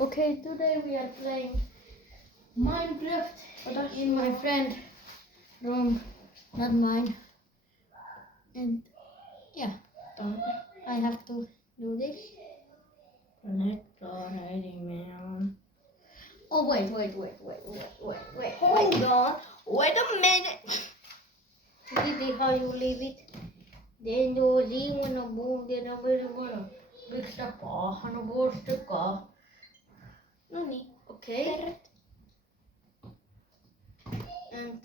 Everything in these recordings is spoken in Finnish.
Okay, today we are playing Minecraft in my friend room, not mine. And yeah, I have to do this. Connect already, man. Oh wait. Hold on. Wait a minute. This is how you leave it. Then you leave on a boom, then a very good. Big step on a board sticker. No niin. Okay. And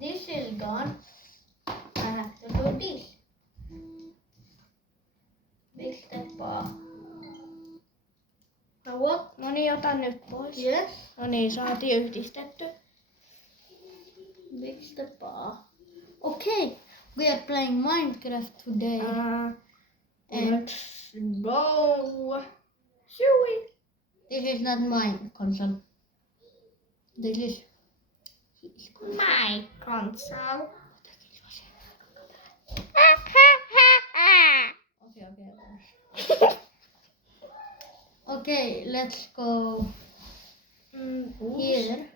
this is gone. I have to do this. Big step off. Now what? No niin, ota nyt pois. Yes. No niin, saatiin yhdistetty. Big step off. Okay. We are playing Minecraft today. And Let's go. Shui. this is not my console. This is his console. My console. Okay. Okay, let's go here.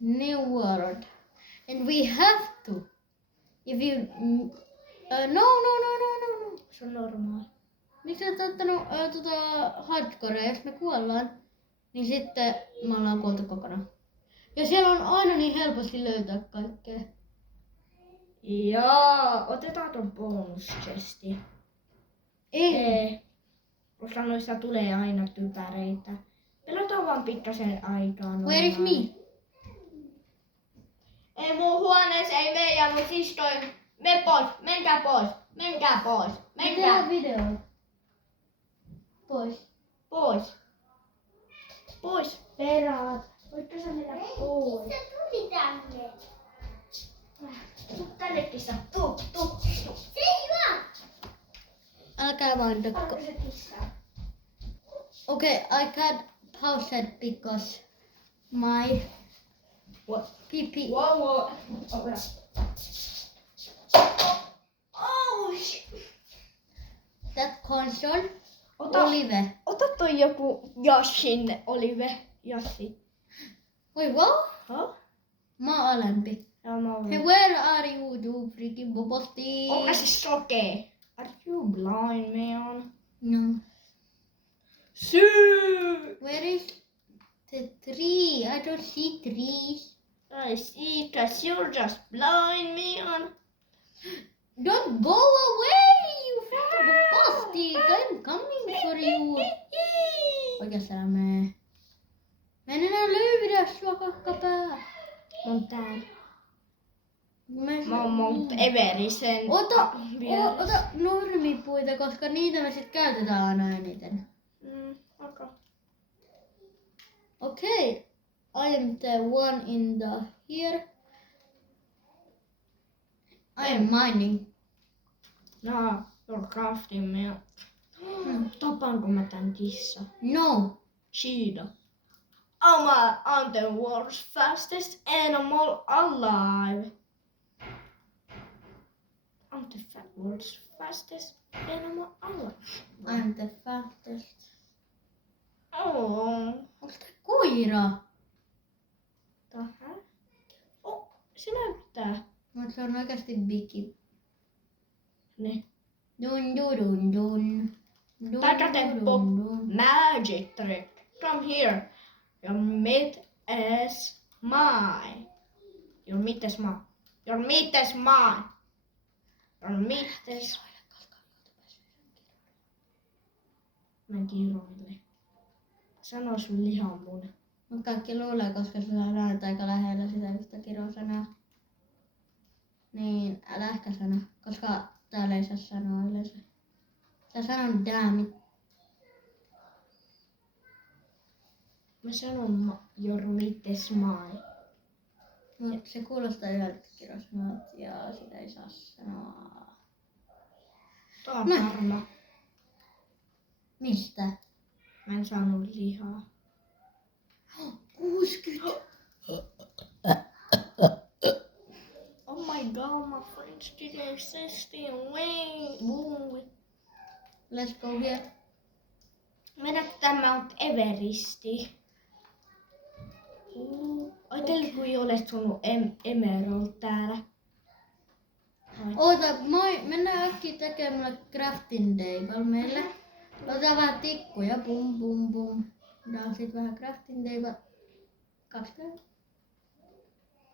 New world. And we have to. If you... no. Se on normaali. Miksi et ottanut hardcorea? Jos me kuollaan, niin sitten me ollaan kuoltu kokonaan. Ja siellä on aina niin helposti löytää kaikkea. Joo, otetaan ton bonus chesti. Ei. Koska noista tulee aina typäreitä. Pelataan vaan pikkasen aikaa. Where is me? Ei mun huoneessa ei meidän, mut siis toi. Me pois, menkää pois, menkää pois, menkää Tehdään video. Pois. pois. Pois peraat. Voitko sä mennä pois? Se tuli tänne. Tuu tänne kissa, tuu. Se ei vaan. Älkää vaan dokko. Tarvitse se kissa. Okay, I can't pause it because my PP. Wow. Oh shit. That console. Ota, Olive. ota toi joku Yashin, Olive, Yassi. Wait, what? Huh? Mä oon alempi. Joo, mä Hey, olen. where are you, you freaking bobosti? Onko se sokee? Are you blind, man? No. Syy! Where is the tree? I don't see trees. I see, cause you're just blind, man. Don't go away, you freaking bobosti. I'm coming for you. Oikeassa me. Mä en enää löydä sua kakkapää. Mä oon täällä. Mä Mä oon Mount Everisen. Ota vieressä. normipuita, koska niitä me sit käytetään aina eniten. Okay. Okay, I am the one in the here. I am mining. No, you're crafting, man. Tapaanko mä tän kissa? No. Cheetah. I'm the world's fastest animal alive. I'm the world's fastest animal alive. I'm the fastest. Oh. Onks tää koira? Tähän. Oh, se näyttää. Mut se on oikeasti bigi. Ne. Dun. Taikatemppu. Magic trick. Come here. Your meat is mine. Your meat is mine. Your meat is mine. Your meat is... Mä kiroille. Sano sun lihan mun. Mut kaikki luulee, koska sä sanoit aika lähellä sitä yhtä kirosanaa. Niin, älä ehkä sano, koska täällä ei saa sanoa yleensä. Sä sanon damn it. Mä sanon your meat is mine. Mut se kuulostaa yhdeltä kirosanalta ja sitä ei saa sanoa. Tää on Mä- varma. Mistä? Mä en saanut lihaa. 60. Oh my god, my friends today is 16 wings. Let's go here. Mennäänkö tämä Mount Everesti? Ajattelin, kun ei ole sun Emerald täällä. Oota, mennään äkkiä tekemään mulle crafting table meille. Otetaan vähän tikkuja, bum bum bum. Otetaan sit vähän crafting table. 2 kertaa.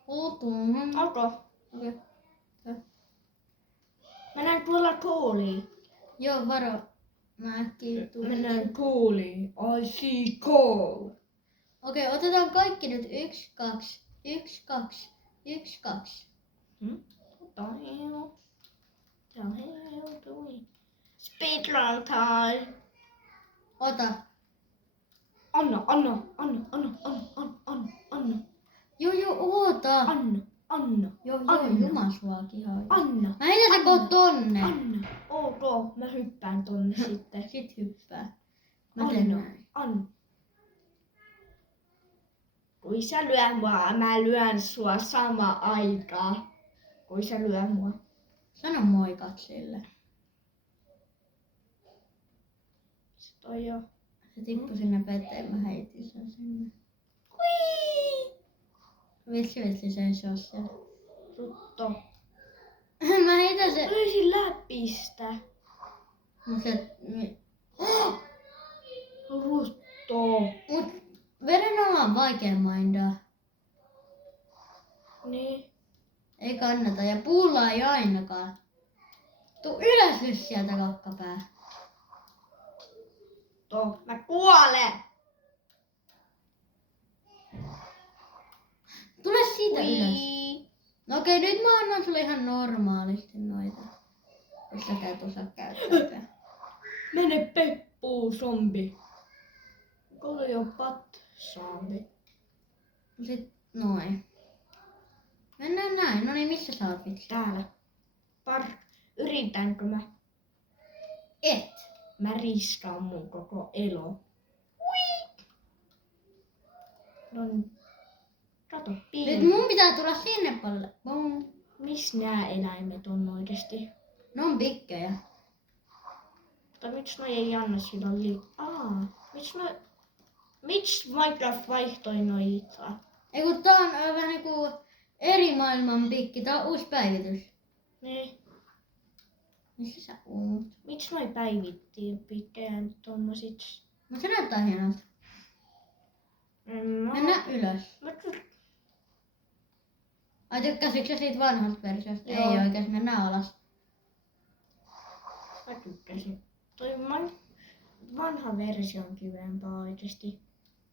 Onko? Okei. Mennään tuolla tuoliin. Joo, varo. Mä äkkiä tuun. Mennään tuoliin. I see coal. Okei, otetaan kaikki nyt 1, 2, 1, 2, 1, 2. What the hell? The hell doing? Speedrun time. Ota. Anna. Joo, oota. Anna. Joo, Anna. jumasuakin hoi. Anna. Mä heitän se koo tonne. Anna. Ok, mä hyppään tonne sitten. Sit hyppää. Mä teen näin. Anna. Kui sä lyö mua, mä lyön sua sama aikaa. Kui sä lyö mua. Sano moikat sille. Se toi jo. Se tippui sinne veteen, mä heitin sen sinne. Hui! Vitsi seisoo siellä. Rutto. Mä heitän se. Löysin läpistä. Mut se... Rutto. Mut veden alla on vaikea mindaa. Niin. Ei kannata ja puulla ei ainakaan. Tuu ylös nyt sieltä kakkapää. Mä kuolen. Tule siitä Hui. ylös. No okei, nyt mä annan sulle ihan normaalisti noita. Jos sä käyt osaa käyttää. Mene peppuun, zombi. Kuule jo zombi. Sit noin. Mennään näin. No niin, missä sä oot vitsi? Täällä. Yritänkö mä? Et. Mä riskaan mun koko elo. Hui! No niin. Kato, Nyt pieni. mun pitää tulla sinne paljon. Bum. Missä nää eläimet on oikeesti? Ne on pikkejä. Tai miksi noi ei anna sillä miksi Minecraft vaihtoi noita? Ei kun tää on vähän niinku eri maailman pikki. Tää on uusi päivitys. Niin. Missä sä oot? Miksi noi päivittiin pitkään tommosiksi? Mut se näyttää hienolta. Mennään ylös. Ai tykkäsitkö sä siitä vanhasta versiosta? Joo. Ei oikeesti, mennään alas. Mä tykkäsin. Toi vanha versio on kivempaa oikeesti.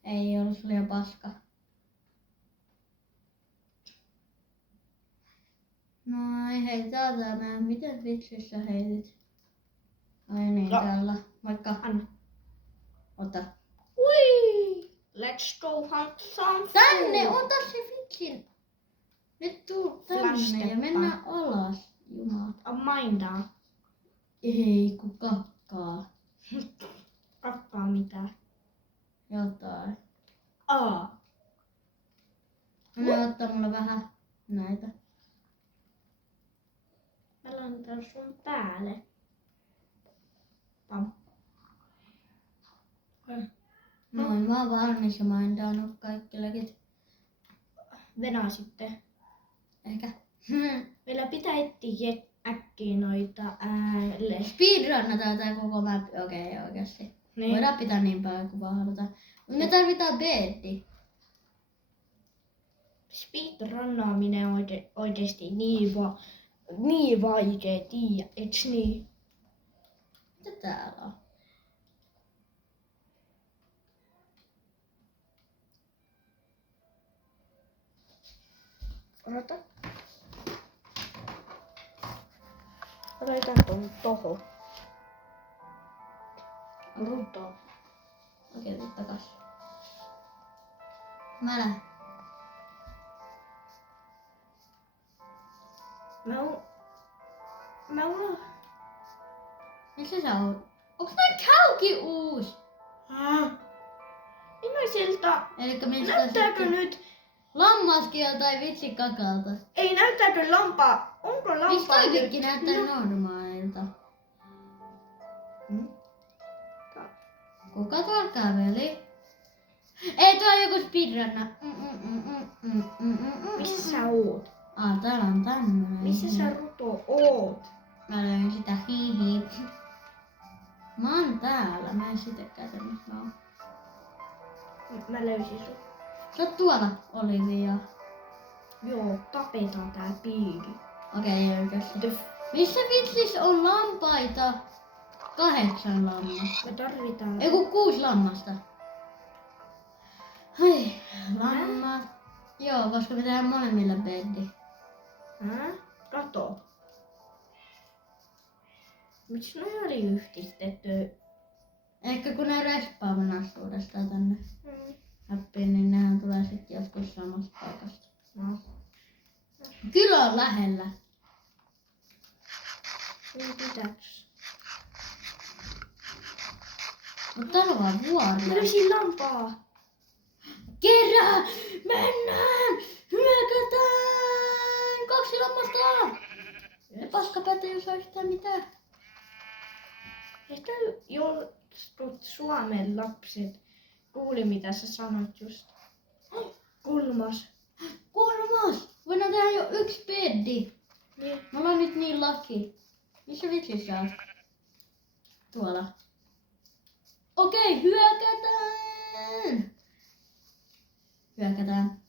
Ei ollut se liian paska. Noin, hei täältä mä. Miten vitsissä heitit? Ai niin, No. täällä. Moikka. Anna. Ota. Hui! Let's go hunt some Tänne, food. ota se vitsin. Nyt tuu tänne Flashsteppa. ja mennään alas. Jumala. Mindaa. Ei, ku kakkaa. Kakkaa mitään. Jotain. Aa. Ne ottaa mulle vähän näitä. Mä laitan sun päälle. Pam. Noin, mä oon valmis ja mä oon dannut kaikki legit. Venää sitten. Ehkä. Meillä pitää etsiä äkkiä noita äälle. Speedrunnataan tää koko map. Okei, oikeesti. Niin. Voidaan pitää niin paljon kuin vaan halutaan. Mut me tarvitaan beddi. Speedrunnaaminen on oikeesti niin vaikee, eiks niin? Mitä täällä on? Odota. Laitan ton tohon. Ruto. Okei, nyt takas. Mä lähden. Mä unohdin. Missä sä oot? Onks toi käykin uus? Millaiselta? Elikkä mistä Näyttääkö sitten? nyt? Lammaskin tai vitsi kakalta. Ei näyttääkö lampaa? Onko Mistä lampaa toi nyt? pikki näyttää normaalilta? Hmm? Kuka tuolla käveli? Ei, tuo on joku speedrunner. Missä sä oot? Täällä on tämmönen. Missä sä Ruto oot? Mä löin sitä hihi. Mä oon täällä. Mä en sitäkään tiedä, missä mä oon. Mä löysin sut. Sä oot tuolla, Olivia. Joo, tapetaan tää piigi. Okei, oikeesti. Missä vitsis on lampaita? 8 lammasta. Me tarvitaan... Ei kun 6 lammasta. Hei, lammat. Joo, koska me tehdään molemmille beddi. Kato. Miksi ne oli yhdistetty? Ehkä kun ne respawnaa uudestaan tänne appiin, niin nehän tulee sitten joskus samasta paikasta. No. Kyllä on lähellä. Niin pitääks? Mutta täällä on vaan Mä vuoria. löysin lampaa. Kerran! Mennään! Hyökätään! 2 lammasta! Ja paskapäätä, jos olisi sitä mitään. Ehkä joskus Suomen lapset kuuli mitä sä sanoit just. Kolmas. 3! Voidaan tehdä jo 1 beddi. Niin. Me ollaan nyt niin laki. Missä vitsi sä oot? Tuolla. Okei, hyökätään! Hyökätään.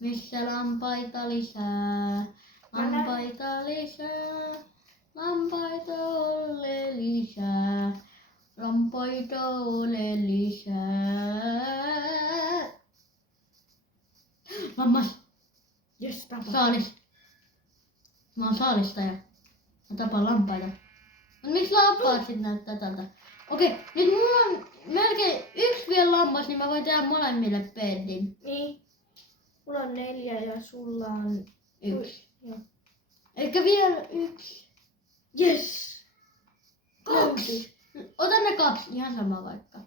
Missä lampaita lisää? Lampaita lisää. Lampaita ole lisää. Lampaita ole lisää. Lammas. Jes, tapa. Saalis. Mä oon saalistaja. Mä tapaan lampaita. Mut miksi lampaat sit näyttää tältä? Okei, nyt mulla on melkein 1 vielä lammas, niin mä voin tehdä molemmille beddin. Niin. Mulla on 4 ja sulla on 1. Joo. Eikä vielä 1. Yes. 2. Ota ne 2, ihan sama vaikka.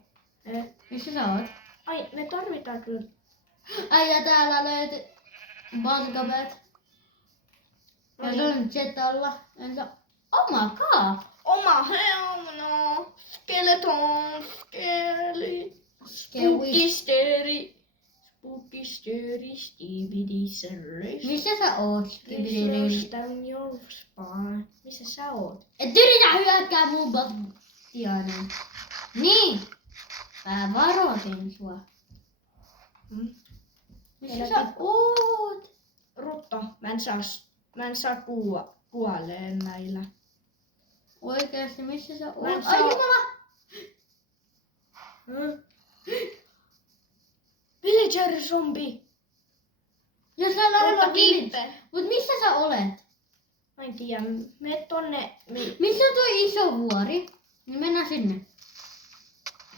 Missä sä oot? Ai, me tarvitaan kyllä. Äijä täällä löytyi Baskabet. Ja se on Jetalla. Oh my god! Oma helmno. Skeleton. Skeli. Spookisteri. Stibidi serrys. Missä sä oot? Please down your spine. Missä sä oot? Et yritä hyökkää mun Bastianen. Niin! Mä varoitin sua. Missä sä oot? Rutto, mä en saa kuoleen näillä. Oikeesti, missä sä Mä en oot? saa- Ai jumala! Villager zombie. Jos sä lähellä Rutto, village. kiipe. Mut missä sä olet? Mä en tiedä, mene tonne. Missä on tuo iso vuori? Niin mennään sinne.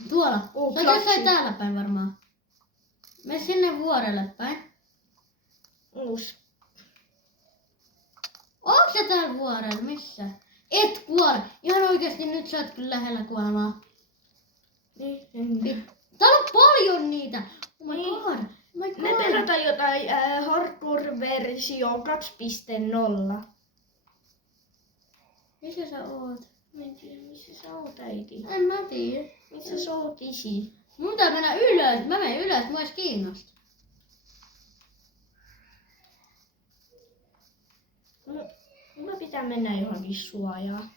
Tuolla. Sä oot klaksi. jossain täällä päin varmaan. Mene sinne vuorelle päin. Uus. Onko sä täällä vuorella? Missä? Et kuole. Ihan oikeesti nyt sä oot kyllä lähellä kuolemaa. Niin. Täällä on paljon niitä. Oh my Niin. god. Oh my Me god. pelataan jotain hardcore-versio 2.0. Missä sä oot? Mä en tiedä, missä sä oot, äiti. En mä tiedä. Missä sä oot, isi? Mun pitää mennä ylös. Mä menen ylös. Mua edes kiinnostaa. Mulla pitää mennä johonkin suojaan.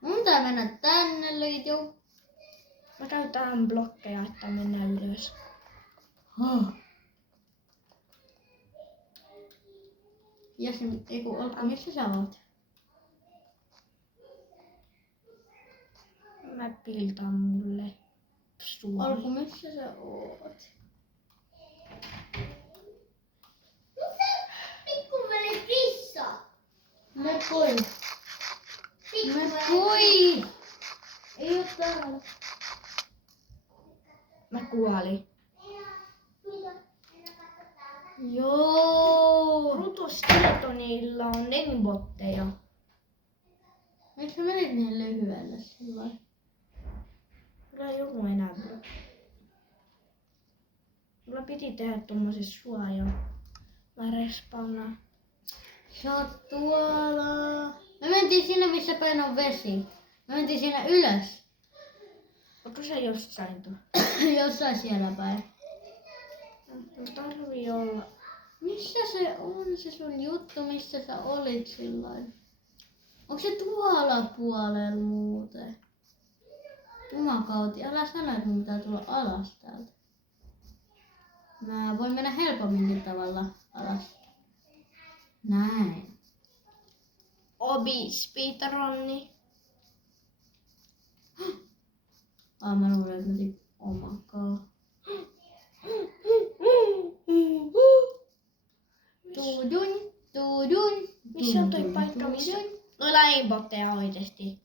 Mun pitää mennä tänne liitu. Mä käytän blokkeja, että mennään ylös. Ja se, ei kun Olkka, missä sä oot? Mä piltaan mulle suoja. Olkka, missä sä oot? Pikkuveli kissa. Mä koi. Mä Pikkuveli. koi. Ei oo täällä. Mä kuolin. Joo. Rutoskeletonilla on nengbotteja. Miksi sä menit niin lyhyelle silloin? Mulla ei ollut enää blokkeja. Mulla piti tehdä tommosessa suojaa. Mä respawnaan. Sä oot tuolla. Me mentiin sinne, missä päin on vesi. Me mentiin sinne ylös. Onko se jossain tuo? Jossain siellä päin. Tarvii olla. Missä se on se sun juttu, missä sä olit silloin? Onko se tuolla puolella muuten? Jumakauti, älä sano, että mun pitää tulla alas täältä. Mä voin mennä helpomminkin tavalla alas. Näin. Obi speedrunni. Mä luulen, että mä tippun omakaan. Tuudun, tuudun. Missä on toi paikka, missä? Noilla aimbotteja oikeesti.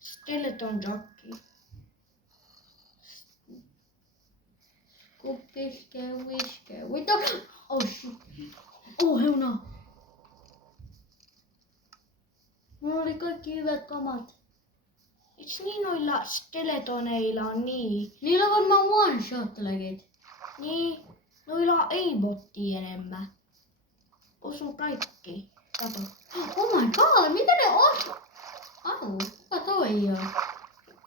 Skeleton jockey. Kuppiske, wiske, wito. Oh shit. Oh heuna. Mulla oli kaikki hyvät kamat. Eiks niin noilla skeletoneilla on niin? Niillä on varmaan one shot legit. Niin, noilla on aimbottia enemmän. Osu kaikki. Kato. Oh my god, mitä ne on? Au, kuka toi on?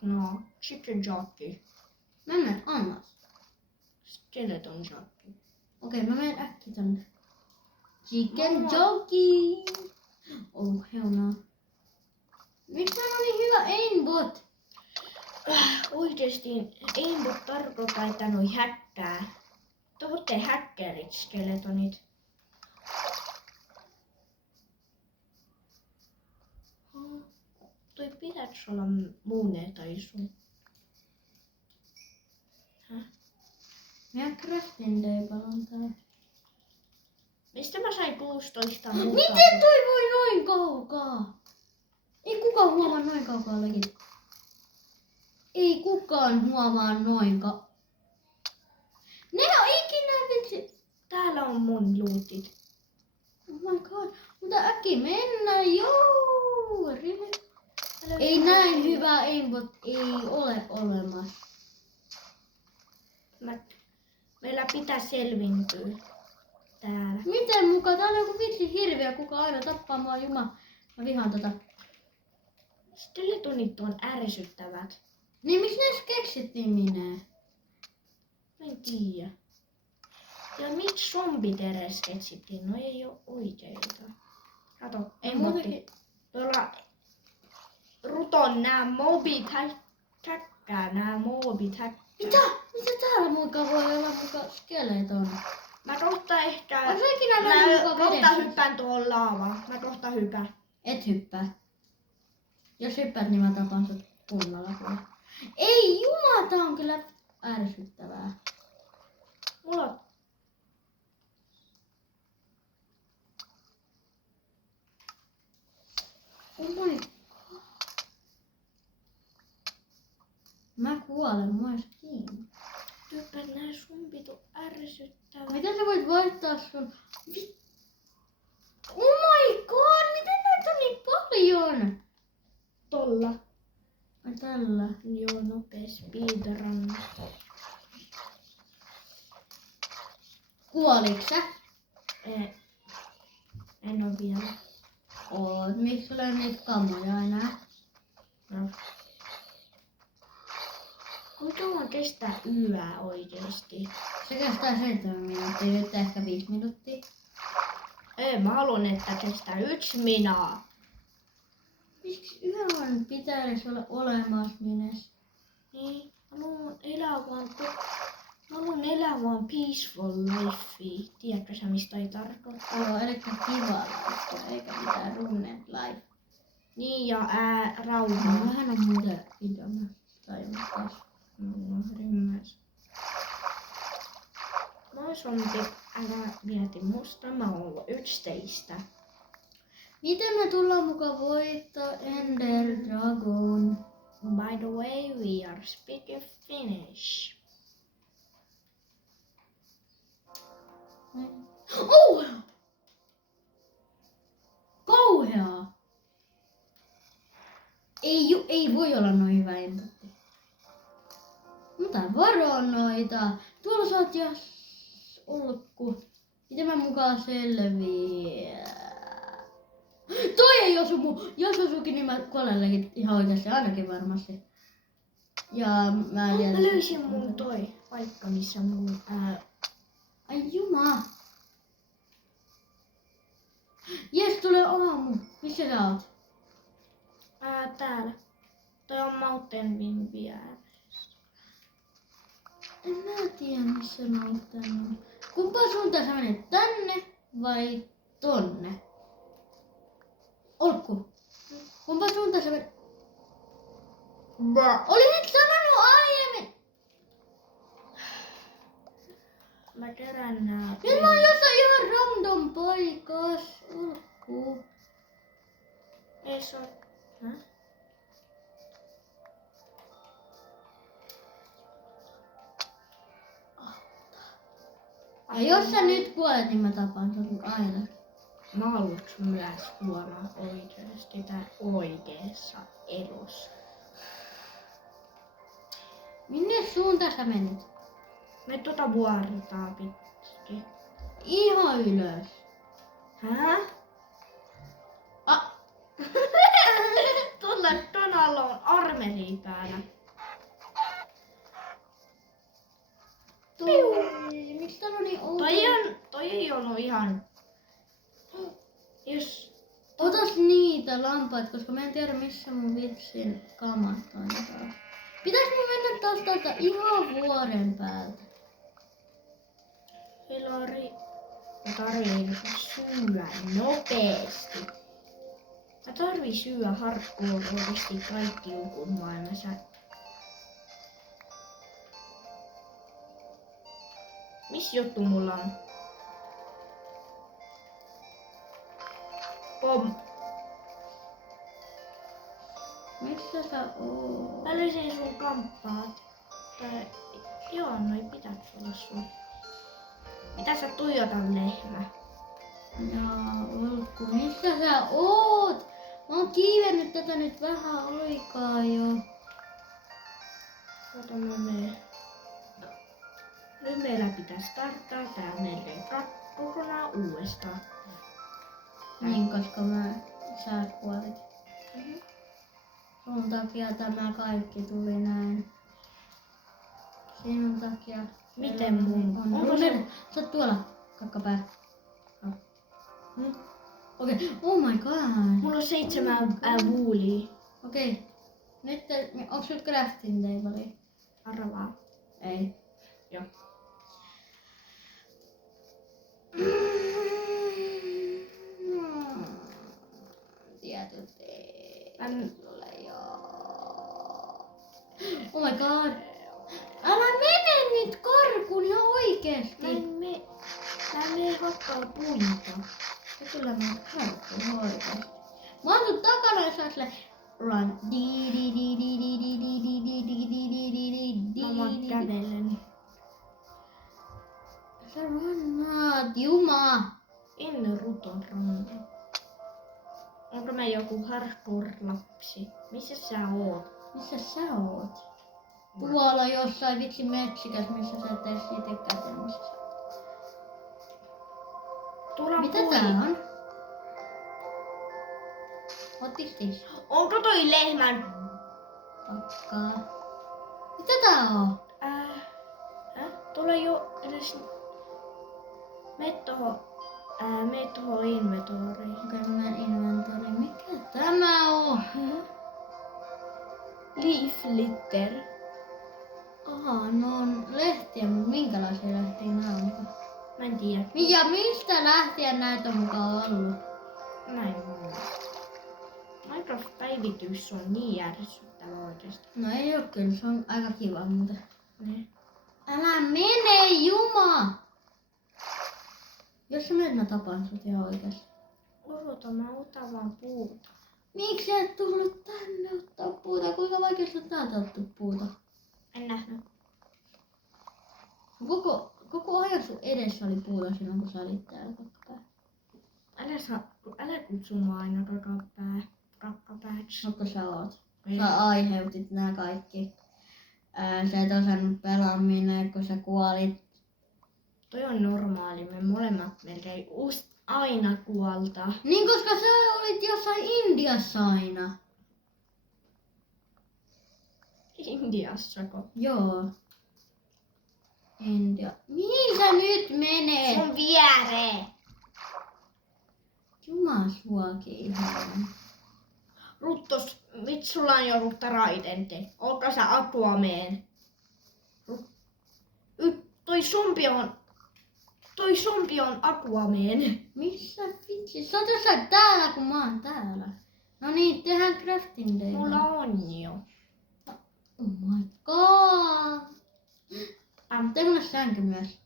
No, chicken jockey. Mä menen annas. Skeleton jockey. Okei, mä menen äkkiä tänne. Chicken jockey. Oh heuna. Miksi täällä on niin hyvä aimbot? Oikeesti aimbot tarkoittaa, että noi häkkää. Toivotte häkkärit skeletonit. Toi pitäis olla muune tai sun. Meidän crafting table on täällä. Mistä mä sain 16 muuta? Miten toi voi noin kaukaa? Ei kukaan huomaa noin kaukaa legit. Ei kukaan huomaa noin Ne on ikinä vitsi. Täällä on mun lootit. Oh my god. Mutta äkki mennä, joo. Ei näin hyvä aimbot ei ole olemassa. Meillä pitää selvintyä täällä. Miten muka? Täällä on joku vitsi hirviö, kuka aina tappaa mua juma. Mä vihaan tota. Skeletonit on ärsyttävät. Niin miksi ne edes keksittiin minä? En tiedä. Ja miksi zombit edes keksittiin? No ei oo oikeita. Kato, emotti. Tuolla ruton nää mobit häkkää, nää mobit häkkää. Mitä? Mitä täällä muka voi olla muka skeleton? Mä kohta ehkä... On se ikinä nähnyt muka kohta vedessä? hyppään tuohon laavaan. Mä kohta hypään. Et hyppää. Jos hyppäät, niin mä tapaan sut kunnolla. Ei jumala, tää on kyllä ärsyttävää. Mulla on... Oh my. Mä kuolen, mä ois kiinni. Hyppään nää zombit on ärsyttävät. Miten sä voit voittaa sun... Oh my god, miten näitä on niin paljon? Tolla. Ai tällä. Joo, nopea speedrun. Kuoliks sä? En oo vielä. Oot, miksi sulla ei ole niitä kamoja enää? No. Kuinka kauan kestää yö oikeesti? Se kestää 7 minuuttia, nyt ehkä 5 minuuttia. Ei, mä haluan, että kestää 1 minaa. Miksi yhden pitää edes olla olemassa minnes? Niin, mä haluan elää vaan peaceful life. Tiedätkö sä mistä ei tarkoittaa? Joo, eli kiva life, eikä mitään runet life. Niin ja rauhaa. Vähän on muuten idona. Tai taas. Rimmäs. Moi zombi, älä mieti musta, mä oon ollut yksi teistä. Miten me tullaan mukaan voittaa Ender Dragon? By the way, we are speaking Finnish. Oh! Kauheaa! Ei voi olla noin hyvä emputti. Mutta varoa noita. Tuolla sä oot ollut miten mä mukaan selviää? Toi ei osu mun. Jos osukin, niin mä kuolen ihan oikeasti ainakin varmasti. Ja mä en tiedä. Mä löysin mun toi paikka, missä mun... Ai juma. Jes, tulee aamu. Missä sä oot? Täällä. Toi on Mountain View vieressä. En mä tiedä missä mä oon tänne. Kumpa suuntaan sä menet? Tänne vai tonne? Olkku. Kumpa suuntaan sä menet? Olisit sanonut aiemmin! Mä kerään nää. Nyt mä oon jossain ihan random paikas. Olkku. Ei se on... Häh? Ja jos sä nyt kuolet, niin mä tapaan sut aina. Mä haluuks myös kuolla oikeesti tai oikeessa elossa? Minne suuntaan sä menet? Me tuota vuortaa pitkin. Ihan ylös. Hää? Ah. Tonalla on armeri päällä. Miksi täällä on niin outo? Toi ei ollut ihan... Jos... Otas niitä lampaita, koska mä en tiedä missä mun vitsin kamat on taas. Pitäis mun mennä taas täältä ihan vuoren päältä? Hilari... Mä tarviin syödä nopeesti. Mä tarviin syödä hardcore-oikeesti kaikki lukut maailmassa. Miss juttu mulla on? Pom. Missä sä oot? Mä löysin sun kamppaat. Joo, noi pitääks olla sun. Mitä sä tuijotat lehmä? Jaa, Olkku, missä sä oot? Mä oon kiivennyt tätä nyt vähän aikaa jo. Kato mä menen. Nyt meillä pitää starttaa tää melkein kokonaan uudestaan. Niin, koska sä kuolit. Sun takia tämä kaikki tuli näin. Sinun takia. Miten mun? On. Onko se... Sä oot tuolla, kakkapää. Okei, oh my god. Mulla on 7 vuulia. Okei. Nyt, onks nyt crafting table? Arvaa. Ei. Joo. Tietyt ei. Oh my god. Älä mene nyt karkuun ihan oikeesti. Mä en mene hakkaa puita. Ja kyllä mä karkuun oikeesti. Mä oon sun takana ja sä oot silleen run. Mä kävelen. Sä runnaat, juma. En ruton rannalla. Onko mä joku hardcore-lapsi? Missä sä oot? Missä sä oot? Tuolla jossain vitsi metsikäs, missä sä et edes itekään tiedä, missä sä oot. Tuolla Mitä pui. tää on? What is this? Onko toi lehmän? Pakkaa. Mitä tää on? Tuolla ei oo edes... Mene tohon inventoriin. Okei, mä menen inventoriin. Mikä tämä on? Leaf litter. Aha, no on lehtiä, mutta minkälaisia lehtiä nää on? Mä en tiedä. Ja mistä lähtien näitä on mukaan ollut? Näin on. Minecraft-päivitys on niin järsyttävä oikeesti. No ei oo kyllä, se on aika kiva muuten. Ne. Älä mene, juma! Jos sä menet, mä tapaan sut ihan oikeesti. Odota, mä otan vaan puuta. Miksi sä et tullut tänne ottaa puuta? Kuinka vaikeasti on täältä ottaa puuta? En nähnyt. Koko ajan sun edessä oli puuta silloin, kun sä olit täällä kakkapää. Älä kutsu mua aina kakkapääksi. Onko sä oot? Sä aiheutit nää kaikki. Sä et osannut pelaaminen, kun sä kuolit. Toi on normaali, me molemmat melkein aina kuolta. Niin, koska sä olit jossain Indiassa aina. Intiassako? Joo. Intia. Mihin sä nyt menet? Sun viereen. Jumala suokin ihan. Ruttos, mit sulla on jo Rutta Raidente? Olkaa sä apua meen? Toi sompi on apua meen. Missä vitsi? Sä oot jossain täällä, kun mä oon täällä. No niin, tehdään crafting day. Mulla on jo. Oh my god. Tehdään mulle sänky myös.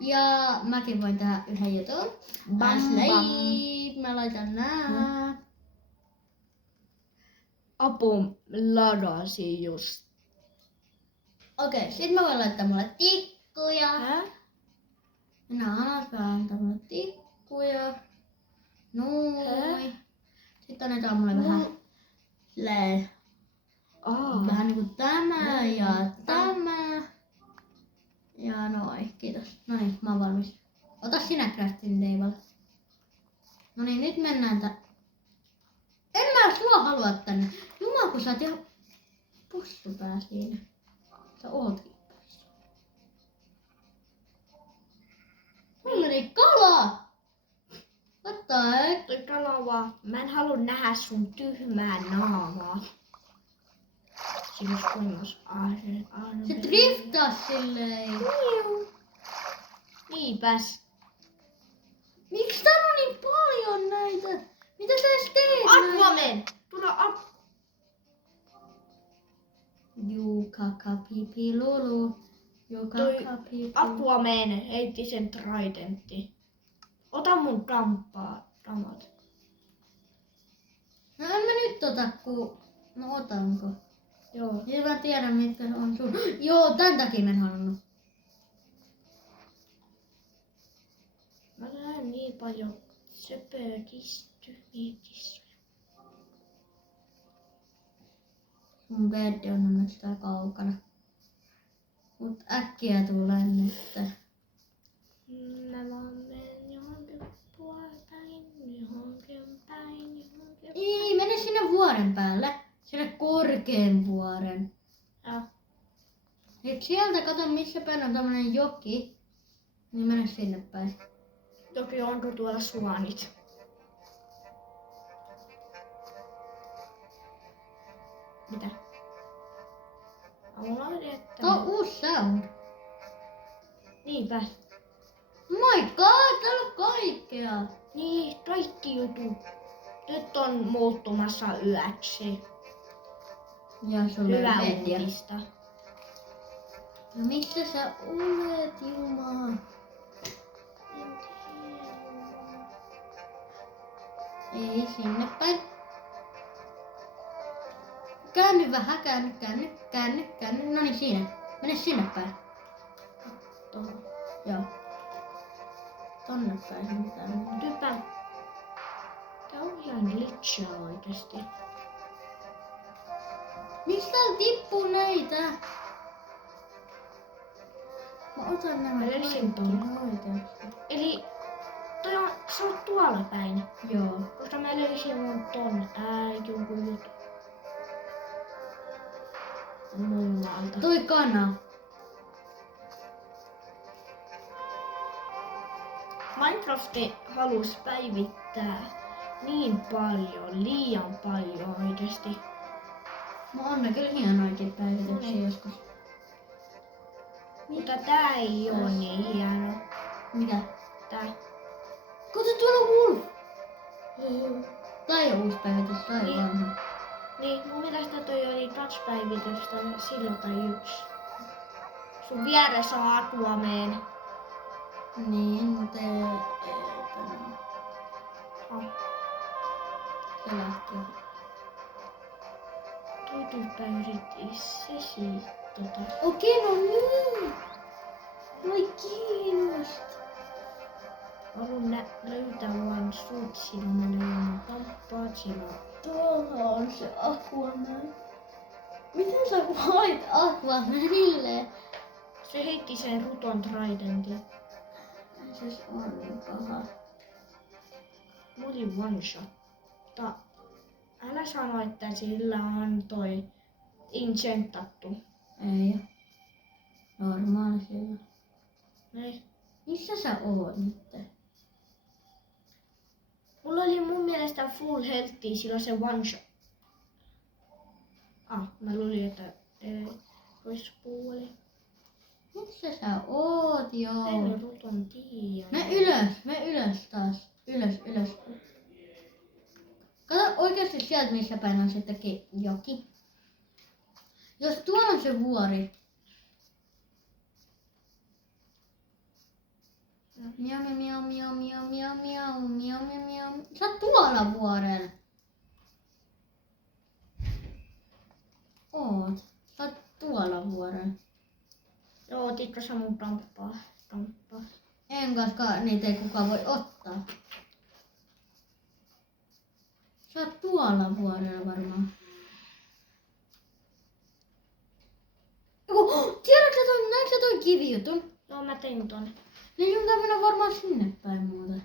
Ja mäkin voin tehdä yhden jutun. Bam, Sleep. Mä laitan nää. Apu ladasi just. Okei, sit mä voin laittaa mulle tikkuja. Hä? Mennään alaspäin, laittaa mulle tikkuja. Noin. Sitten annetaan mulle vähän silleen, vähän niinku tämä ja tämä. Ja noin, kiitos. No niin, mä oon valmis. Ota sinä crafting table. No niin, nyt mennään En mä sua halua tänne. Jumala, kun sä oot ihan pussupää siinä. Sä ootkin pussu. Mulla meni kala! What the heck? Toi kalava. Mä en halua nähdä sun tyhmää naamaa. Siinä olisi kunnos. Se driftas silleen. Niinpäs. Miksi täällä on niin paljon näitä? Mitä sä edes teet? Aquaman! Tule Juu, kaka, pipi, lulu. Juu, Toi kaka, pipi. Aquaman heitti sen tridentti. Ota mun kamat. No en mä nyt ota, kun... No otanko? Joo. Niin mä tiedän, mitkä on sun. Joo, tän takia mä en halunnut. Mä näen niin paljon söpökistymietissä. Mun bed on onneksi tää kaukana. Mut äkkiä tulee nyt. Mä vaan menen johonkin päin. Ei, mene sinne vuoren päälle. Sinne korkean vuoren. Ja. Et sieltä kato missä päin on tämmönen joki. Niin mene sinne päin. Toki onko tuolla suonit? Mitä? Aloin, että... Tää on uusi sound. Niinpä. My god, täällä on kaikkea. Niin, kaikki jutut. Nyt on muuttumassa yöksi. Ja sulla Hyvä on vedia. uutista. No missä sä olet, Jumala? Ei sinne päin. Käänny vähän, käänny. No niin siinä. Mene sinne päin. Tuohon. Joo. Tonne päin sun pitää mennä. Typä. Tää on ihan glitchaa oikeesti. Miksi täällä tippuu näitä? Mä otan nämä Mä löysin ton. kaikki oikeesti. Eli sä oot tuolla päin. Joo. Koska mä löysin mun ton jonkun jutun. Muualta. Toi kana. Minecraft halusi päivittää niin paljon, liian paljon oikeesti. Mä oon ne kyllä hienoikin päivityksiä Niin. joskus. Mutta tää ei oo niin hieno. Mikä? Tää. Kato tuolla on Wolf! Tai uusi päivitys, tai Niin. vanha. Niin, mun mielestä toi oli 2 päivitystä silloin tai 1. Sun vieressä on Aquaman. Niin, mutta ei se lähti. Toi typpä yritti tota. Okei, no niin! Voi kiinnosta. Haluan löytää vaan sut silmän ilman tamppaat sinua. Tuolla on se Aquaman. Miten sä voit Aquamanille? Se heitti sen ruton tridentin. Se on paha. Mulla oli one shot. Älä sano, että sillä on toi inchentattu. Ei. Normaali siellä. Ei. Missä sä oot nyt? Mulla oli mun mielestä full healthy silloin se one shot. Mä luulin, että ei olisi puoli. Missä sä oot joo? En ruton tiedä. Me ylös taas. Ylös. Kato oikeasti sieltä missä päin on sitten joki. Jos tuolla on se vuori. Miau. Sä oot tuolla vuorella. Oot. Sä oot tuolla vuorella. Joo, ootitko sä mun ramppaa? En, koska niitä ei kukaan voi ottaa. Sä oot tuolla vuorella varmaan. Tiedätkö sä näetkö sä toi kivijutun? Joo, mä tein ton. Niin sun pitää mennä varmaan sinne päin muuten.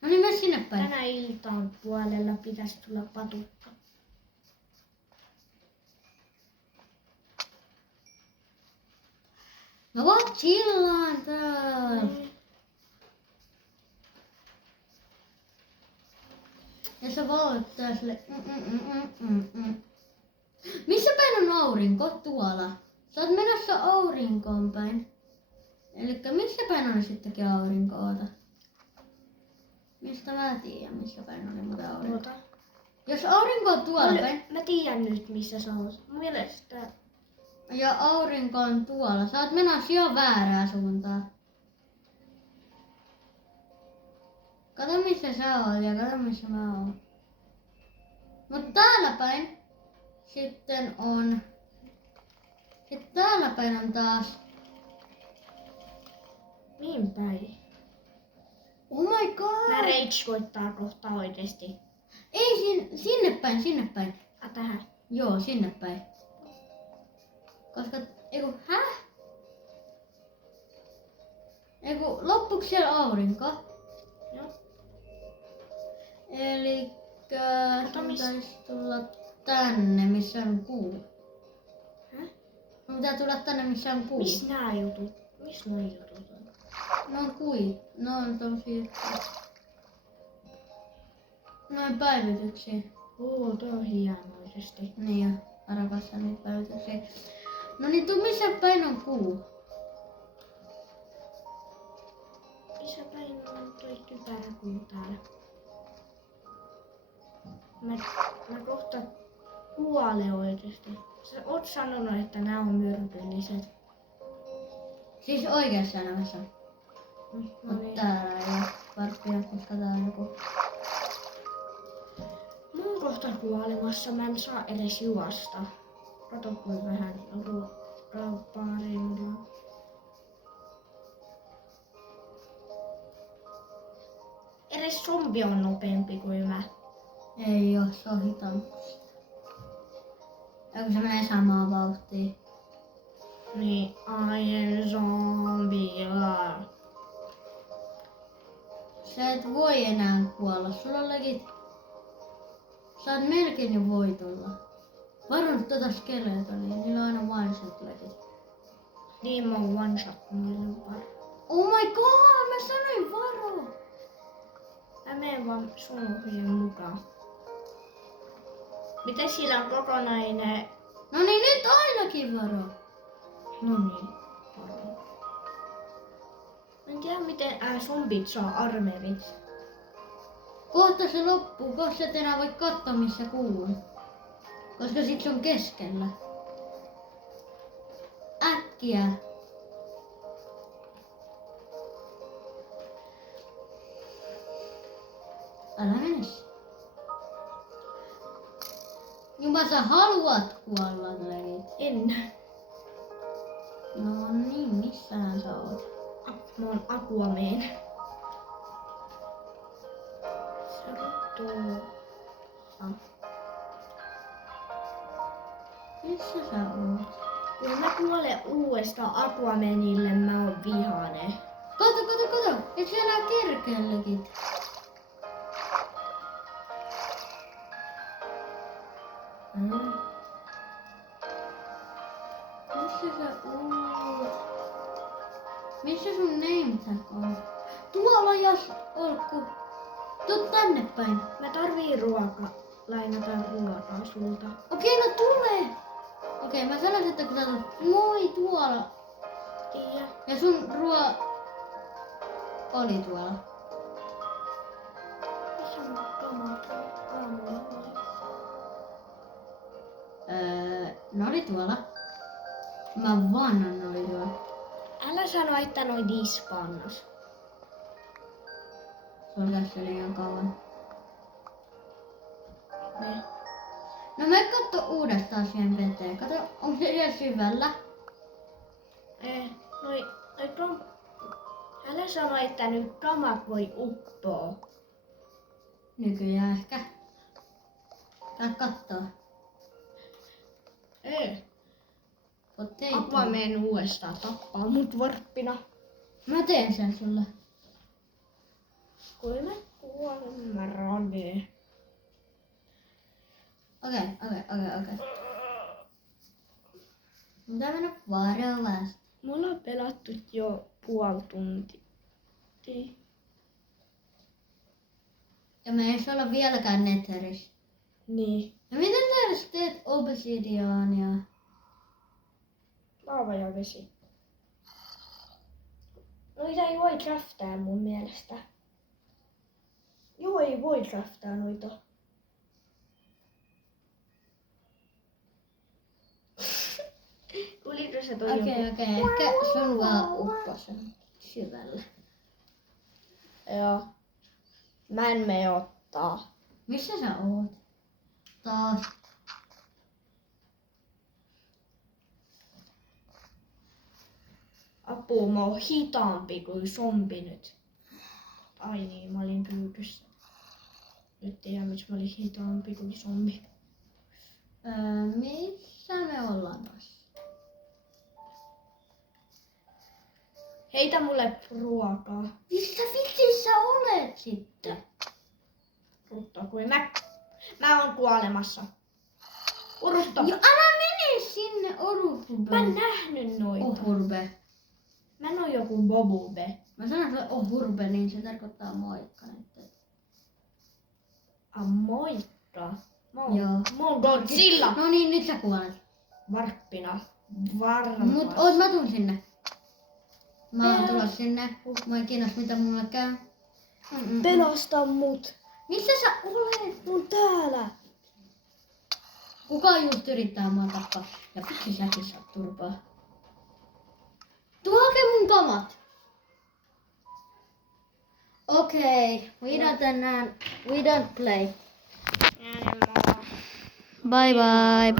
No niin, mene sinne päin. Tänä iltaan puolella pitäisi tulla patukka. Mä vaan chillaan täällä. Ja sä valot tää sille. Missä päin on aurinko? Tuolla. Sä oot menossa aurinkoon päin. Elikkä missä päin on sittenkin aurinko? Oota. Mistä mä tiedän, missä päin oli muuten aurinko? Oota. Jos aurinko on tuolla päin. Mä tiedän nyt missä sä oot. Mun mielestä... Ja aurinko on tuolla. Sä oot menossa jo väärään suuntaan. Kato missä sä oot ja kato missä mä oon. Mut täällä päin sitten on... Sitten täällä päin on taas... Niin päin. Oh my god! Mä rage koittaa kohta oikeesti. Ei sinne päin. Tähän. Joo, sinne päin. Koska... Loppuuko siellä aurinko? Joo. Elikkä Kato, sun missä- taisi tulla tänne, missä on kuu. Häh? Mun pitää tulla tänne, missä on kuu. Missä nää jutut? Missä noi jutut on? Ne on ne on tommosia... Noin päivityksiä. Toi on hienoisesti. Niin jo, mä rakastan niitä päivityksiä. No niin, tuu missä päin on kuu? Missä päin on toi typerä kuu täällä? Mä kohta kuolen oikeesti. Sä oot sanonut, että nää on myrkylliset. Siis oikeassa elämässä. No Mut niin. täällä ei oo varppia, koska tää on joku... Mä oon kohta kuolemassa, mä en saa edes juosta. Kato kuin vähän parilla. Edes zombi on nopeampi kuin mä. Ei oo, se on hitaampi. Ja kun se menee samaan vauhtiin. Niin, I am zombie. Sä et voi enää kuolla, sulla on legit... Sä oot melkein jo voitolla. Varo nyt tota skeletonia, niillä on aina one shot legit. Niin mä oon one shot noille var. Oh my god, mä sanoin varo! Mä menen vaan sun ohjeen mukaan. Miten sillä on kokonainen... No niin, nyt ainakin varo! No niin, pardon. Mä en tiedä miten zombit saa armerit. Kohta se loppuu, koska et enää voi katsoa missä kuu on. Koska sit se on keskellä. Äkkiä! Älä mene. Jumala, sä haluat kuolla legit. En. No niin, missähän sä oot? Mä oon Aquaman. Se ruttuu. Missä sä oot? Kun mä kuolen uudestaan Aquamanille, mä oon vihane. Kato! Et sä enää kerkeä legit. Missä sun name tag on? Tuolla jos olku. Tuu tänne päin. Mä tarviin lainata ruokaa sulta. Okei, no tule. Okei, mä sanoisin, että kun sä tulet, moi tuolla. Tiedä. Ja sun oli tuolla. Missä mun kamat on? Ne oli tuolla. Mä vannon ne oli tuolla. Älä sano, että noi dispannas. Se oli tässä liian kauan. Ne. No me katso uudestaan siihen veteen. Kato, onko se siellä syvällä? Noi prom... Älä sano, että nyt kamat voi uppoa. Nykyään ehkä. Tää kattoo. Apua meen uudestaan tappaa mut varppina. Mä teen sen sulle. Kui mä kuolen ravee. Okei. Mitä mennä varovasti? Mulla on pelattu jo puoli tuntia. Ja me ei olla vieläkään Netherissä. Niin. Ja miten sä edes teet obsidiaania? Laava ja vesi. Noita ei voi craftaa mun mielestä. Joo, ei voi craftaa noita. Tuliko se toi Okei. joku? Ehkä sun vaan upposen syvällä. Joo. Mä en mene ottaa. Missä sä oot? Taas. Apua, mä oon hitaampi kuin zombi nyt. Ai niin, mä olin pyydyssä. Nyt tiedä, miksi mä olin hitaampi kuin zombi. Missä me ollaan taas? Heitä mulle ruokaa. Missä vitsi sä olet sitten? Rutto, kuin mä oon kuolemassa. Urutto. Jo, älä mene sinne Orurbe. Mä en nähnyt noita. Ohurbe. Mä en oo joku bobube. Mä sanon sulle Ohurbe, niin se tarkoittaa moikka. Moikka. Joo. Mä oon Godzilla. No niin, nyt sä kuolet. Varppina. Varmas. Mut mä tuun sinne. Mä oon tulossa sinne. Mä en kiinnosta mitä mulle käy. Pelasta mut. Missä sä olet? Mä oon täällä. Kuka just yrittää mua tappaa? Ja vitsi säkin saat turpaa. Tuo hakee mun kamat. Okei, we don't play. Bye bye.